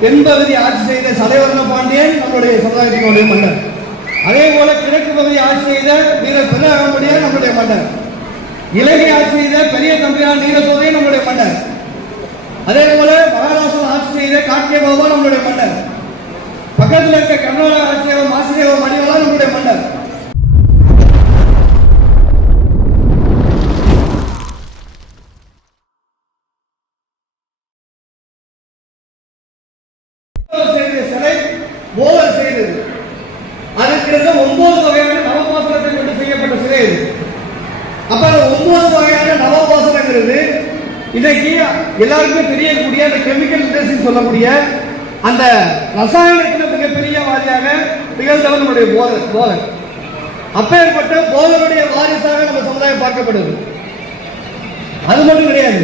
தென்பகுதி ஆட்சி செய்த சடைவர்ண பாண்டியன் நம்மளுடைய சமுதாயத்தினுடைய மன்னர் அதே போல கிழக்கு பகுதி ஆட்சி செய்த வீர பெருநாகம்படியார் நம்மளுடைய மன்னர் இலங்கை ஆட்சி செய்த பெரிய தம்பியார் நீலசோதை நம்மளுடைய மன்னர் அதே போல மகாராஷ்டிரா ஆட்சி செய்த காட்டிய பகவான் நம்மளுடைய மன்னர் பக்கத்தில் இருக்க கர்நாடக ஆட்சி செய்த மாசிதேவ மணிவாளா நம்மளுடைய மன்னர் இன்னைக்கு எல்லாருக்குமே தெரியக்கூடிய அந்த கெமிக்கல் இண்டஸ்ட்ரின்னு சொல்லக்கூடிய அந்த ரசாயனத்தில் மிகப்பெரிய வாரியாக திகழ்ந்தவர் நம்முடைய போதர் போதர். அப்பேற்பட்ட போதருடைய வாரிசாக நம்ம சமுதாயம் பார்க்கப்படுது. அது மட்டும் கிடையாது.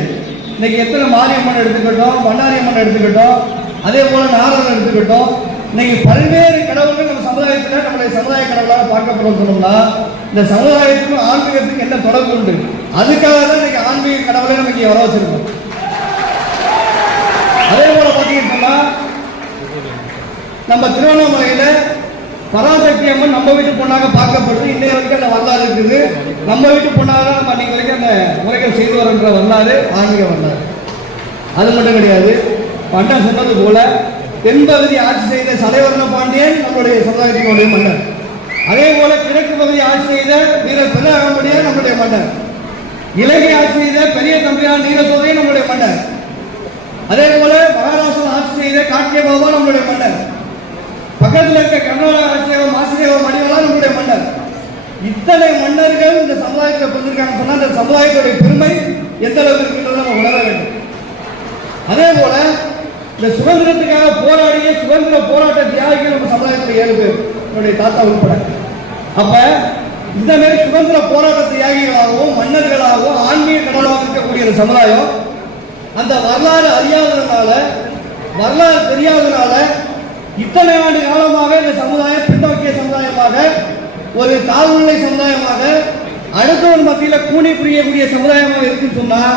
இன்னைக்கு எத்தனை மாரியம்மன் எடுத்துக்கிட்டோம் பண்ணாரியம்மன் எடுத்துக்கிட்டோம் அதே போல நாரதன் எடுத்துக்கிட்டோம். இன்னைக்கு பல்வேறு கடவுள்கள் நம்ம சமுதாயத்தில் நம்முடைய சமுதாய கடவுளாக பார்க்கப்படும் சொன்னோம்னா இந்த சமுதாயத்துக்கும் ஆன்மீகத்துக்கு என்ன தொடர்பு உண்டு? அதுக்காக தான் இன்னைக்கு ஆன்மீக கடவுளை நம்ம இங்கே வர வச்சிருக்கோம். அதே போல பார்த்தீங்கன்னா நம்ம திருவண்ணாமலையில பராசக்தி அம்மன் நம்ம வீட்டு பொண்ணாக பார்க்கப்படுது. இன்னைய வரைக்கும் அந்த வரலாறு இருக்குது. நம்ம வீட்டு பொண்ணாக தான் நம்ம இன்னைக்கு வரைக்கும் அந்த முறைகள் செய்து வரன்ற வரலாறு ஆன்மீக வரலாறு. அது மட்டும் கிடையாது. அண்ணன் சொன்னது போல தென்பகுதி ஆட்சி செய்த சலைவர்ண பாண்டியன் நம்மளுடைய சமுதாயத்தினுடைய மன்னர். அதே போல கிழக்கு பகுதி ஆட்சி செய்த வீர பெருநாகம்படியார் நம்மளுடைய மன்னர். இலங்கை ஆட்சி செய்த பெரிய தம்பியார் நீலசோதை நம்முடைய மன்னர். அதே போல மகாராஷ்டிரா ஆட்சி செய்த காட்டிய பாபா நம்முடைய மன்னர். பக்கத்தில் இருக்க கர்நாடக ஆட்சி செய்த மாசிதேவ நம்முடைய மன்னர். இத்தனை மன்னர்கள் இந்த சமுதாயத்தில் பிறந்திருக்காங்க சொன்னா இந்த சமுதாயத்துடைய பெருமை எந்த அளவுக்கு இருக்கின்றது நம்ம உணர வேண்டும். அதே போல இந்த சுதந்திரத்துக்காக போராடிய சுதந்திர போராட்ட தியாகிகள் நம்ம சமுதாயத்தில் ஏழு பேர். என்னுடைய தாத்தா உட்பட. அப்ப இந்த மாதிரி சுதந்திர போராட்ட தியாகிகளாகவும் மன்னர்களாகவும் ஆன்மீக கடவுளாக இருக்கக்கூடிய ஒரு சமுதாயம் அந்த வரலாறு அறியாததுனால வரலாறு தெரியாததுனால இத்தனை ஆண்டு காலமாக இந்த சமுதாயம் பின்னோக்கிய சமுதாயமாக ஒரு தாழ்நிலை சமுதாயமாக அடுத்தவன் மத்தியில் கூணி புரியக்கூடிய சமுதாயமாக இருக்குன்னு சொன்னால்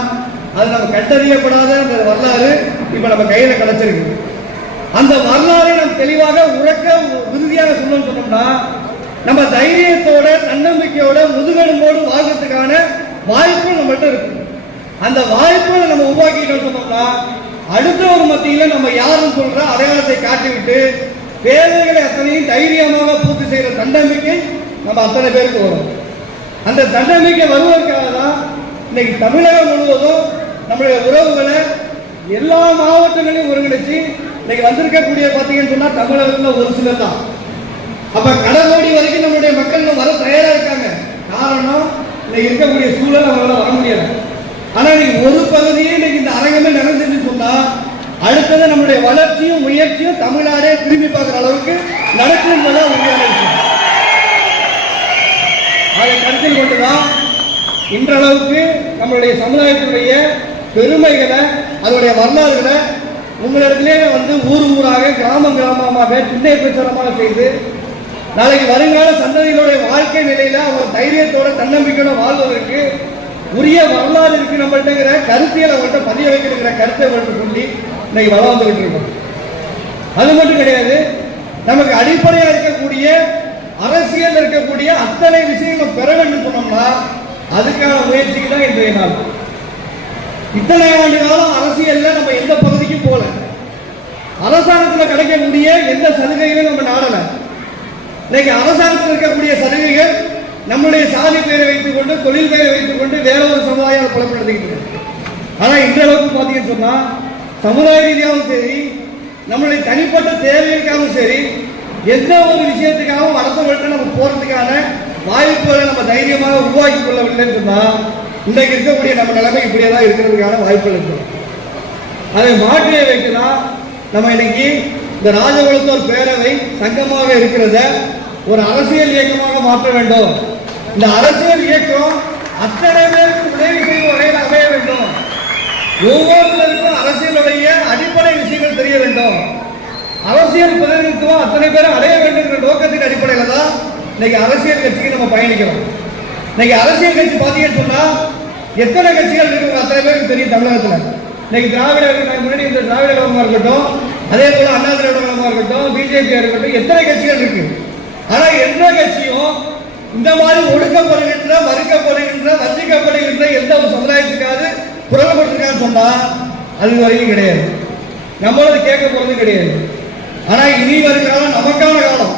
அது நம்ம கண்டறியப்படாத அந்த வரலாறு இப்போ நம்ம கையில் கிடச்சிருக்கு. அந்த வரலாறை நம்ம தெளிவாக உறக்க உறுதியாக சொல்லணும்னு சொன்னோம்னா நம்ம தைரியத்தோட தன்னம்பிக்கையோட முதுகெலும்போடு வாழ்றதுக்கான வாய்ப்பு நம்மள்கிட்ட இருக்கு. அந்த வாய்ப்புகளை நம்ம உருவாக்கிட்டோம் சொன்னோம்னா அடுத்தவர் மத்தியில நம்ம யாருன்னு சொல்ற அடையாளத்தை காட்டிவிட்டு வேலைகளை அத்தனையும் தைரியமாக பூர்த்தி செய்யற தன்னம்பிக்கை நம்ம அத்தனை பேருக்கு வரும். அந்த தன்னம்பிக்கை வருவதற்காக தான் இன்னைக்கு தமிழகம் முழுவதும் நம்மளுடைய உறவுகளை எல்லா மாவட்டங்களையும் ஒருங்கிணைச்சு இன்னைக்கு வந்திருக்கக்கூடிய பார்த்தீங்கன்னு சொன்னா தமிழகத்துல ஒரு சிலர் தான். அப்ப கடலோடி வரைக்கும் நம்மளுடைய மக்கள் வர தயாரா இருக்காங்க. காரணம் இன்னைக்கு இருக்கக்கூடிய சூழல் அவங்களால வர முடியல. ஆனா இன்னைக்கு ஒரு பகுதியே இன்னைக்கு இந்த அரங்கமே நடந்துச்சு சொன்னா அடுத்தது நம்மளுடைய வளர்ச்சியும் முயற்சியும் தமிழ்நாடே திரும்பி பார்க்குற அளவுக்கு நடக்கும் உண்மையான விஷயம். அதை கருத்தில் கொண்டுதான் இன்றளவுக்கு நம்மளுடைய சமுதாயத்தினுடைய பெருமைகளை அதனுடைய வரலாறுகளை உங்களிடத்திலே வந்து ஊர் ஊராக கிராமம் கிராமமாக சின்ன பிரச்சாரமாக செய்து நாளைக்கு வருங்கால சந்ததிகளுடைய வாழ்க்கை நிலையில அவங்க தைரியத்தோட தன்னம்பிக்கையோட வாழ்வதற்கு உரிய வரலாறு இருக்கு நம்மள்கிட்டங்கிற கருத்தியல் அவங்கள்ட்ட பதிய வைக்கிற கருத்தை அவங்கள்ட்ட சொல்லி இன்னைக்கு வள வந்துகிட்டு இருக்கோம் அது மட்டும் கிடையாது நமக்கு அடிப்படையா இருக்கக்கூடிய அரசியல் இருக்கக்கூடிய அத்தனை விஷயங்கள் பெற வேண்டும் சொன்னோம்னா அதுக்கான முயற்சிக்கு தான் இன்றைய நாள். இத்தனை ஆண்டு காலம் அரசியல்ல நம்ம எந்த பகுதிக்கும் போல அரசாங்கத்தில் கிடைக்கக்கூடிய எந்த சலுகைகளையும் நம்ம நாடலை. இன்னைக்கு அரசாங்கத்தில் இருக்கக்கூடிய சலுகைகள் நம்முடைய சாதி பெயரை வைத்துக் கொண்டு தொழில் பெயரை வைத்துக் கொண்டு வேற ஒரு சமுதாயம் அதை புலப்படுத்திக்கிட்டு ஆனா இந்த அளவுக்கு பார்த்தீங்கன்னு சொன்னா சமுதாய ரீதியாகவும் சரி நம்மளுடைய தனிப்பட்ட தேவைகளுக்காகவும் சரி எந்த ஒரு விஷயத்துக்காகவும் அரசவர்கள்ட்ட நம்ம போறதுக்கான வாய்ப்புகளை நம்ம தைரியமாக உருவாக்கி கொள்ளவில்லைன்னு சொன்னா இன்றைக்கு இருக்கக்கூடிய நம்ம நிலைமை இப்படியே தான் இருக்கிறதுக்கான வாய்ப்புகள் இருக்கும் அதை மாற்றிய வைக்கலாம் நம்ம இன்னைக்கு இந்த ராஜகுலத்தோர் பேரவை சங்கமாக இருக்கிறத ஒரு அரசியல் இயக்கமாக மாற்ற வேண்டும். இந்த அரசியல் இயக்கம் அத்தனை பேருக்கு உதவி செய்யும் வகையில் அமைய வேண்டும். ஒவ்வொருத்தருக்கும் அரசியலுடைய அடிப்படை விஷயங்கள் தெரிய வேண்டும். அரசியல் பிரதிநிதித்துவம் அத்தனை பேரும் அடைய வேண்டும் என்ற நோக்கத்தின் அடிப்படையில் தான் இன்னைக்கு அரசியல் கட்சிக்கு நம்ம பயணிக்கிறோம். இன்னைக்கு அரசியல் கட்சி பார்த்தீங்கன்னு சொன்னா எத்தனை கட்சிகள் இருக்கு அத்தனை பேருக்கு தெரியும் தமிழகத்துல. இன்னைக்கு திராவிட முன்னாடி இந்த திராவிட கழகமா இருக்கட்டும் அதே போல அண்ணா திராவிடமாக இருக்கட்டும் பிஜேபியா இருக்கட்டும் எத்தனை கட்சிகள் இருக்கு? ஆனா எந்த கட்சியும் இந்த மாதிரி ஒடுக்கப்படுகின்ற மறுக்கப்படுகின்ற வஞ்சிக்கப்படுகின்ற எந்த ஒரு சமுதாயத்துக்காவது குரல் கொடுத்துருக்கான்னு சொன்னா அது வரைக்கும் கிடையாது. நம்மளது கேட்க போறது கிடையாது. ஆனா இனி வரும் காலம் நமக்கான காலம்.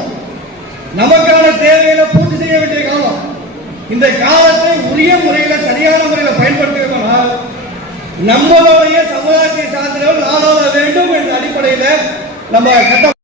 நமக்கான தேவைகளை பூர்த்தி செய்ய வேண்டிய காலம். இந்த காலத்தை உரிய முறையில் சரியான முறையில் பயன்படுத்தினால் நம்மளுடைய சமுதாயத்தை சார்ந்தவர்கள் ஆளாள வேண்டும் என்ற அடிப்படையில் நம்ம கட்ட